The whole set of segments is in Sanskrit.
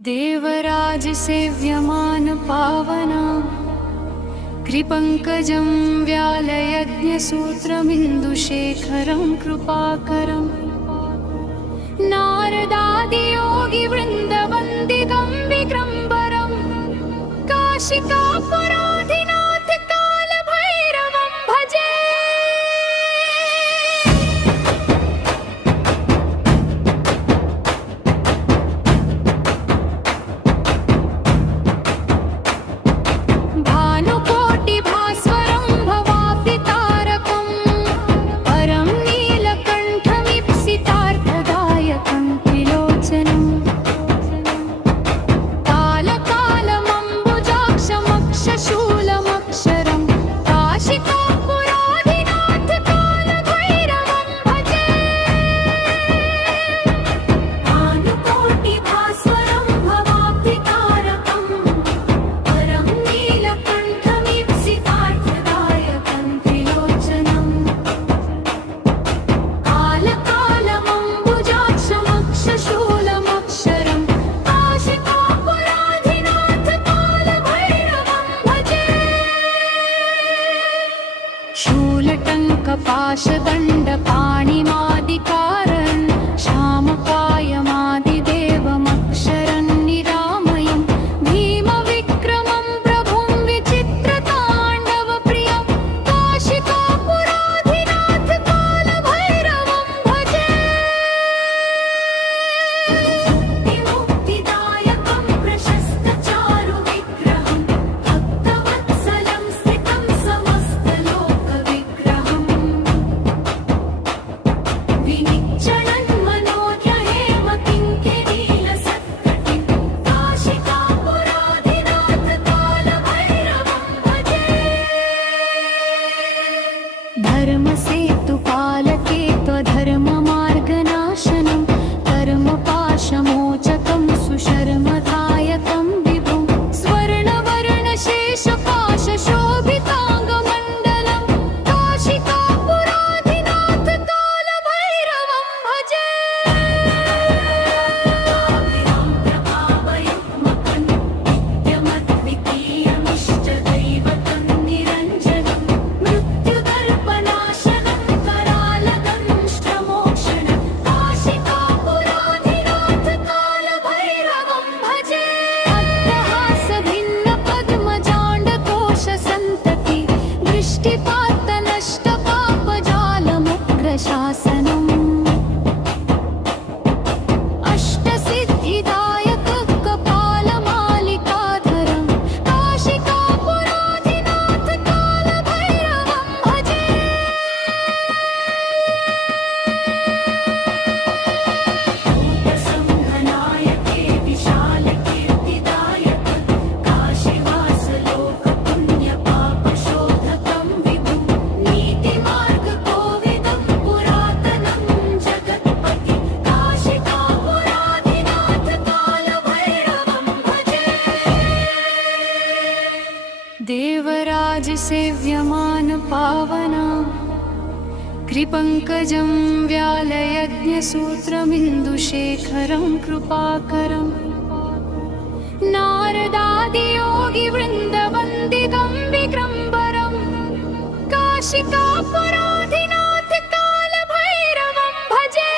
देवराज सेव्यमान पावना कृपङ्कजं व्यालयज्ञसूत्रमिन्दुशेखरं कृपाकरं नारदादियोगिवृन्दवन्दितं विक्रम्बरं काशिकापुराधिनाथ कालभैरवं भजे। शूलटङ्कपाशदण्डपाणिमादिकारन् श्यामकायमादिदेवमक्षरं निरामयं भीमविक्रमं प्रभुं विचित्रताण्डवप्रियं काशिकापुराधिनाथ कालभैरवं भजे। मुक्तिदायकं प्रशस्तचारुविग्रहं भक्तवत्सलं स्थितं समस्तलोकविग्रहम् धर्मसेतुपालके त्वधर्ममार्गनाशनं कर्मपाशमोचकं सुशर्मदायकं विभुं स्वर्णवर्णशेषपाशशोभिताङ्गमण्डलं काशिकापुराधिनाथ कालभैरवं भजे। नित्यमद्वितीयमिष्टदैवतं निरञ्जनं मृत्युदर्पणाशनं करालदंष्ट्रमोक्षणं काशिकापुराधिनाथ कालभैरवं भजे। अट्टहासभिन्नपद्मजाण्डकोशसन्तति दृष्टिपातनष्टपापजालमुग्रशासनम् अष्टसिद्धिदायककपालमालिकाधरं काशिकापुराधिनाथ कालभैरवं भजे। भूतसंघनायके विशालकीर्तिदायक काशीवासलोकपुण्यपापशोधकं विभुं नीतिमार्गकोविदं पुरातनं जगत्पति काशिकापुराधिनाथ कालभैरवं भजे। देवराज सेव्यमान पावना कृपङ्कजं व्यालयज्ञसूत्रमिन्दुशेखरं कृपाकरं नारदादियोगिवृन्दवन्दितं विक्रम्बरं काशिकापुराधिनाथ कालभैरवं भजे।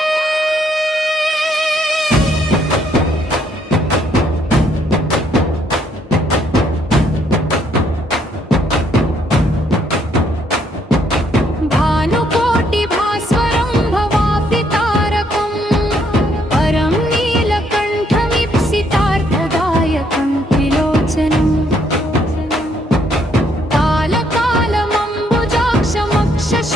भानुकोटिभास्वरं भवाब्धितारकं परं नीलकण्ठमीप्सितार्थदायकं त्रिलोचनं कालकालमम्बुजाक्षमक्षशूलमक्षरं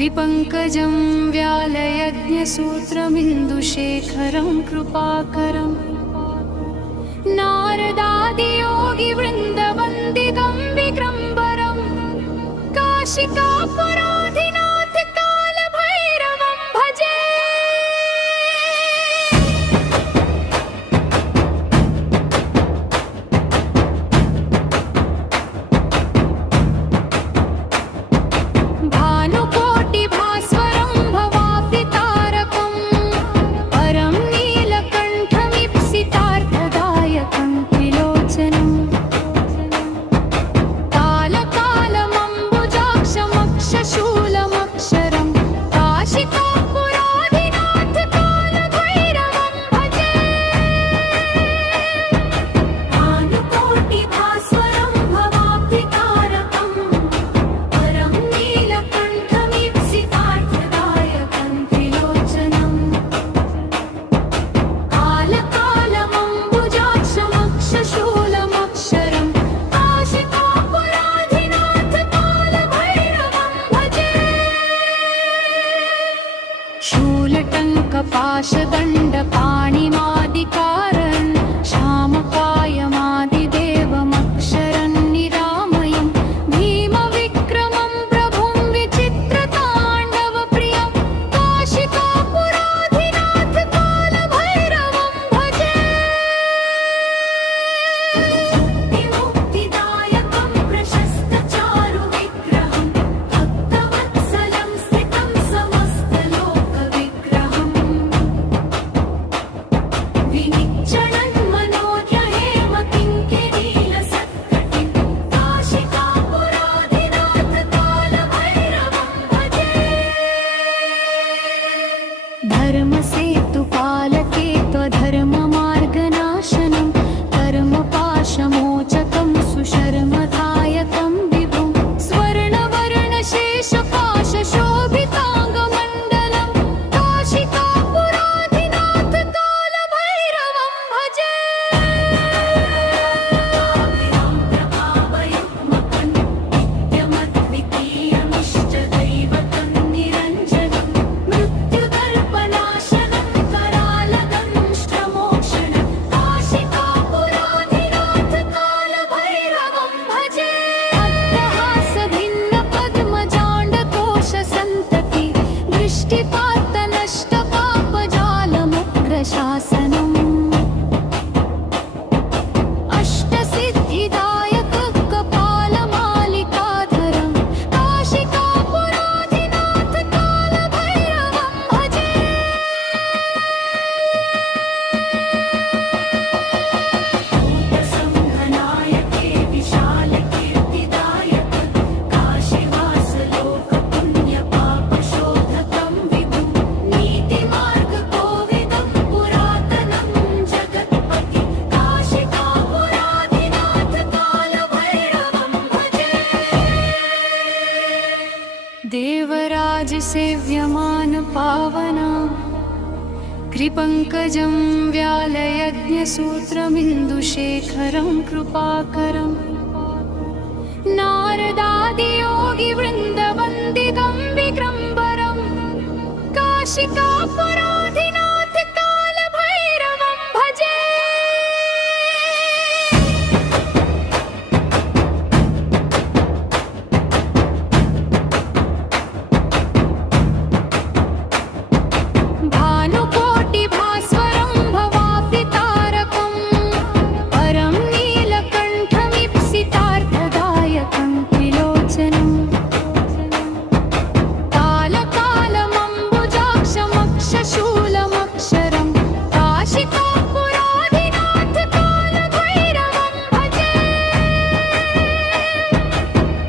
कृपङ्कजं व्यालयज्ञसूत्रमिन्दुशेखरं कृपाकरम् नारदादियोगिवृन्दवन्दितं विक्रम्बरं काशिकापुराधिनाथ कालभैरवं भजे। भानुकोटिभास्वरं भवाब्धितारकं परं नीलकण्ठमीप्सितार्थदायकं त्रिलोचनम् कालकालमम्बुजाक्षमक्षशूलमक्षरं काशिकापुराधिनाथ कालभैरवं भजे। भानुकोटिभास्वरं भवाब्धितारकं परं नीलकण्ठमीप्सितार्थदायकं त्रिलोचनम् कालकालमम्बुजाक्षमक्षशूलमक्षरं काशिकापुराधिनाथ कालभैरवं भजे। शूलटङ्कपाशदण्डपाणिमादिकारन् श्यामकायमादिदेवमक्षरं निरामयं भीमविक्रमं प्रभुं विचित्रताण्डवप्रियं काशिकापुराधिनाथ कालभैरवं भजे। मुक्तिदायकं प्रशस्तचारुविग्रहं भक्तवत्सलं स्थितं समस्तलोकविग्रहम् विनिच्चणन् मनोज्ञहेमकिङ्किरीलसत्कटिं काशिकापुराधिनाथ कालभैरवं भजे। धर्मसेतुपालके त्वधर्ममार्गनाशनं कर्मपाशमोचकं सुशर्मदायकं विभुं स्वर्णवर्णशेषपाशशोभिताङ्गमण्डलं काशिकापुराधिनाथ कालभैरवं भजे। प्रभावयुग्मकं नित्यमद्वितीयमिष्टदैवतं निरञ्जनं मृत्युदर्पनाशनं करालदंष्ट्रमोक्षणं काशिकापुराधिनाथ कालभैरवं भजे। अट्टहासभिन्नपद्मजाण्डकोशसन्तति दृष्टिपात्तनष्टपापजालमुग्रशासनम् अष्टसिद्धिदायककपालमालिकाधरं काशिकापुराधिनाथ कालभैरवं भजे। भूतसंघनायके विशालकीर्तिदायक काशीवासलोकपुण्यपापशोधकं विभुं नीतिमार्गकोविदं पुरातनं जगत्पति काशिकापुराधिनाथ कालभैरवं भजे। देवराजसेव्यमानपावना कृपङ्कजं व्यालयज्ञसूत्रमिन्दुशेखरं कृपाकरम् नारदादियोगिवृन्दवन्दितं विक्रम्बरं काशिकापुराधिनाथ कालभैरवं भजे। भानुकोटिभास्वरं भवाब्धितारकं परं नीलकण्ठमीप्सितार्थदायकं त्रिलोचनम् कालकालमम्बुजाक्षमक्षशूलमक्षरं काशिकापुराधिनाथ कालभैरवं भजे।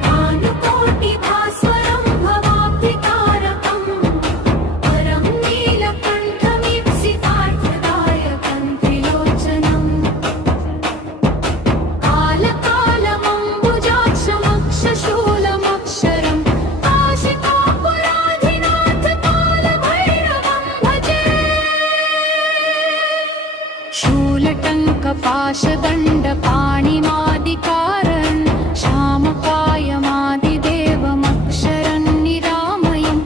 भानुकोटिभास्वरं भवाब्धितारकं परं नीलकण्ठमीप्सितार्थदायकं त्रिलोचनम् कालकालमम्बुजाक्षमक्षशूलमक्षरं काशिकापुराधिनाथ कालभैरवं भजे। शूलटङ्कपाशदण्डपाणिमादिकारन् श्यामकायमादिदेवमक्षरं निरामयं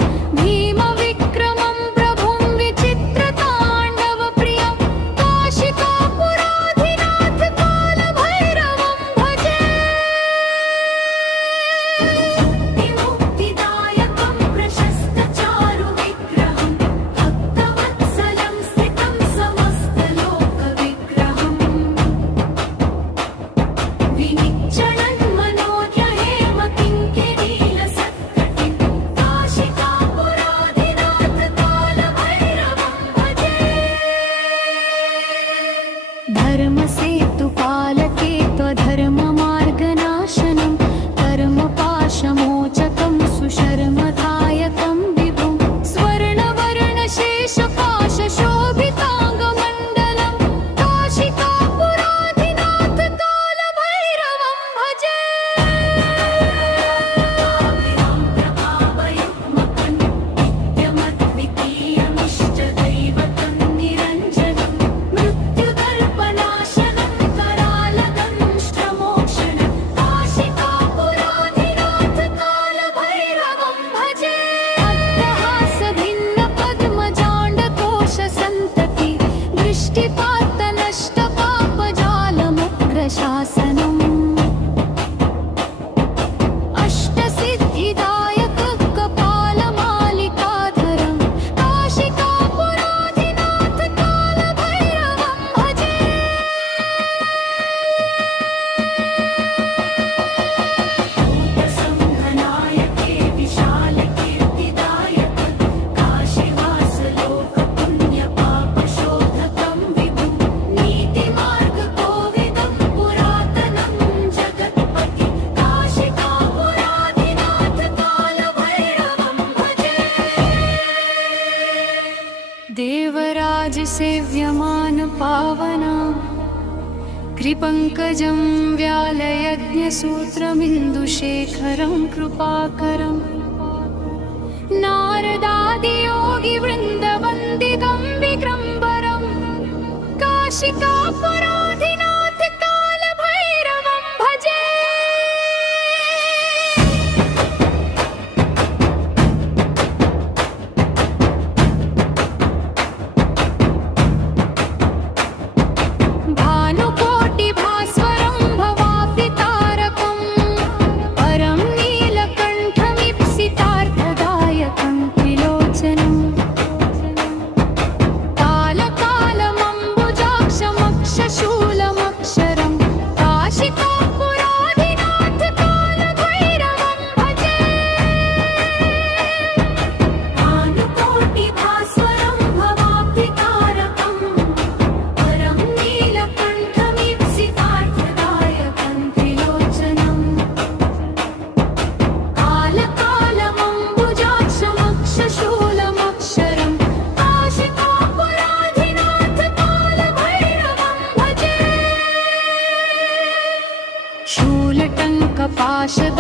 देवराज सेव्यमान पावना कृपङ्कजं व्यालयज्ञसूत्रमिन्दुशेखरं कृपाकरम् नारदादियोगिवृन्दवन्दितं विक्रम्बरं काशिकापुराधिनाथ कालभैरवं भजे। भानुकोटिभास्वरं भवाब्धितारकं परं नीलकण्ठमीप्सितार्थदायकं त्रिलोचनम् कालकालमम्बुजाक्षमक्षशूलमक्षरं काशिकापुराधिनाथ कालभैरवं भजे। भानुकोटिभास्वरं भवाब्धितारकं परं नीलकण्ठमीप्सितार्थदायकं त्रिलोचनम् कालकालमम्बुजाक्षमक्षशूलमक्षरं काशिकापुराधिनाथ कालभैरवं भजे। शूलटङ्कपाशद